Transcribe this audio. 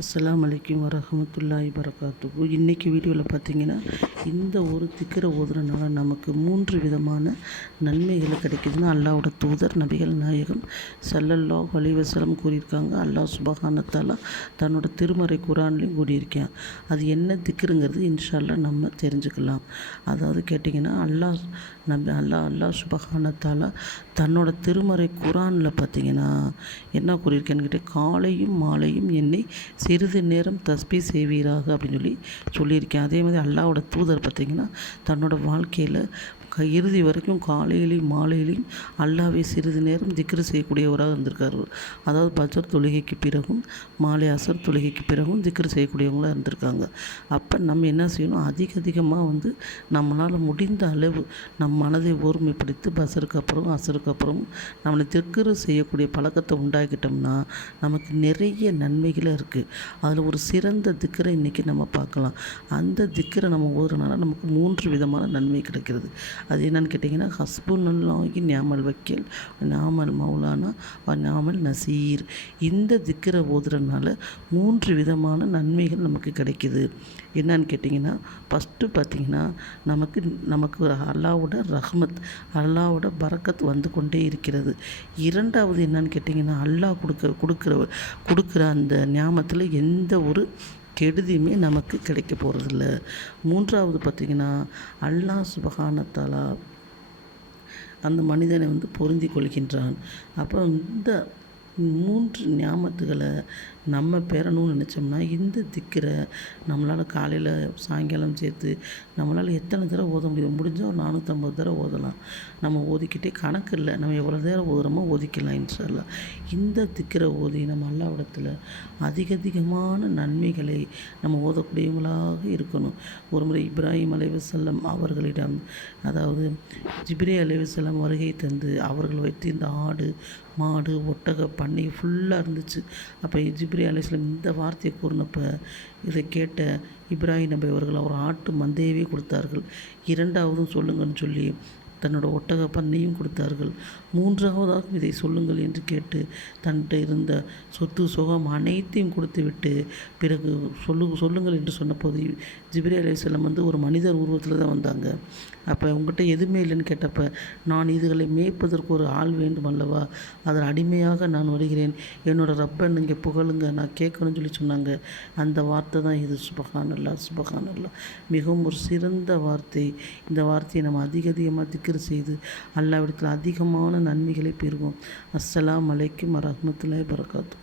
அஸ்லாம் வலைக்கம் வரமத்துல்லாய் வரகாத்துஹு. இன்றைக்கி வீடியோவில் பார்த்தீங்கன்னா இந்த ஒரு திக்கரை ஓதுறனால நமக்கு மூன்று விதமான நன்மைகள் கிடைக்குதுன்னு அல்லாவோட தூதர் நபிகள் நாயகம் சல்லல்லா வலிவசலம் கூறியிருக்காங்க. அல்லாஹ் சுபஹானத்தாலா தன்னோட திருமறை குரான்லேயும் கூறியிருக்கேன். அது என்ன திக்கருங்கிறது இன்ஷால்லா நம்ம தெரிஞ்சுக்கலாம். அதாவது கேட்டிங்கன்னா அல்லாஹ் நபி அல்லாஹ் அல்லாஹ் சுபஹானத்தாலா தன்னோட திருமறை குரானில் பார்த்தீங்கன்னா என்ன கூறியிருக்கேன்னு கேட்டால் காலையும் மாலையும் என்னை சிறிது நேரம் தஸ்பி செய்வீராக அப்படின்னு சொல்லி சொல்லியிருக்கேன். அதே மாதிரி அல்லாவோட தூதர் பார்த்திங்கன்னா தன்னோட வாழ்க்கையில் க இறுதி வரைக்கும் காலையிலையும் மாலையிலையும் அல்லாவே சிறிது நேரம் திக்ரு செய்யக்கூடியவராக இருந்திருக்காரு அதாவது பஜர் தொழுகைக்கு பிறகும் மாலை அசர் தொழுகைக்கு பிறகும் திக்ரு செய்யக்கூடியவங்களாக இருந்திருக்காங்க. அப்போ நம்ம என்ன செய்யணும்? அதிக அதிகமாக வந்து நம்மளால் முடிந்த அளவு நம் மனதை ஒருமைப்படுத்தி பசருக்கு அப்புறம் அசருக்கு அப்புறம் நம்மளை திக்ரு செய்யக்கூடிய பழக்கத்தை உண்டாக்கிட்டோம்னா நமக்கு நிறைய நன்மைகளாக இருக்குது அதில் ஒரு சிறந்த திக்கரை இன்றைக்கி நம்ம பார்க்கலாம். அந்த திக்கரை நம்ம ஓடுறனால நமக்கு மூன்று விதமான நன்மை கிடைக்கிறது. அது என்னன்னு கேட்டிங்கன்னா ஹஸ்புன் அல்லாஹி நியாமல் வக்கீல் நாமல் மௌலானா நாமல் நசீர். இந்த திக்கரை ஓதுறதுனால மூன்று விதமான நன்மைகள் நமக்கு கிடைக்கிது. என்னன்னு கேட்டிங்கன்னா ஃபஸ்ட்டு பார்த்திங்கன்னா நமக்கு நமக்கு அல்லாவோட ரஹ்மத் அல்லாவோட பரக்கத் வந்து கொண்டே இருக்கிறது. இரண்டாவது என்னன்னு கேட்டிங்கன்னா அல்லாஹ் கொடுக்க கொடுக்குற கொடுக்குற அந்த ஞாபகத்தில் எந்த ஒரு கெடுதியுமே நமக்கு கிடைக்க போகிறதில்ல மூன்றாவது பார்த்திங்கன்னா அல்லாஹ் சுபகானத்தாலா அந்த மனிதனை வந்து பொருந்தி கொள்கின்றான். அப்போ இந்த மூன்று ஞாபகத்துகளை நம்ம பெறணும்னு நினச்சோம்னா இந்த திக்கரை நம்மளால் காலையில் சாயங்காலம் சேர்த்து நம்மளால் எத்தனை தடவை ஓத முடியும்? முடிஞ்சால் ஒரு நானூற்றம்பது தடவை ஓதலாம். நம்ம ஓதிக்கிட்டே கணக்கு இல்லை. நம்ம எவ்வளோ நேரம் ஓதுறோமோ ஓதிக்கலாம் இன்ஷால்லாம் இந்த திக்கரை ஓதி நம்ம அல்லாவிடத்தில் அதிக அதிகமான நன்மைகளை நம்ம ஓதக்கூடியவங்களாக இருக்கணும். ஒரு முறை இப்ராஹிம் அலைவசல்லம் அவர்களிடம் அதாவது ஜிப்ரே அலைவசல்லம் வருகை தந்து அவர்கள் வைத்திருந்த ஆடு மாடு ஒட்டக பண்ணி ஃபுல்லாக இருந்துச்சு. அப்போ ஜிப்ரி அலிஸ்லம் இந்த வார்த்தையை கூறினப்போ இதை கேட்ட இப்ராஹிம் நபி அவர்கள் அவர் ஆட்டு மந்தையவே கொடுத்தார்கள். இரண்டாவதும் சொல்லுங்கன்னு சொல்லி தன்னோட ஒட்டக பண்ணையும் கொடுத்தார்கள். மூன்றாவதாக இதை சொல்லுங்கள் என்று கேட்டு தன்கிட்ட இருந்த சொத்து சுகம் அனைத்தையும் கொடுத்துவிட்டு பிறகு சொல்லு சொல்லுங்கள் என்று சொன்னபோது ஜிப்ரி அலையம் வந்து ஒரு மனிதர் உருவத்தில் தான் வந்தாங்க. அப்போ உங்கள்கிட்ட எதுவுமே இல்லைன்னு கேட்டப்ப நான் இதுகளை மேய்ப்பதற்கு ஒரு ஆள் வேண்டும் அல்லவா? அதில் அடிமையாக நான் வருகிறேன். என்னோடய ரப்பன் இங்கே புகழுங்க நான் கேட்கணும்னு சொல்லி சொன்னாங்க. அந்த வார்த்தை தான் இது. சுபகான் அல்லா சுபகான் அல்லா மிகவும் ஒரு சிறந்த வார்த்தை. இந்த வார்த்தையை நம்ம அதிக அதிகமாக திக்கர் செய்து அல்லாவிடத்தில் அதிகமான நன்மைகளை பெறுவோம். அஸ்ஸலாம் அலைக்கும் வரஹ்மத்துல்லாஹி வரகாத்து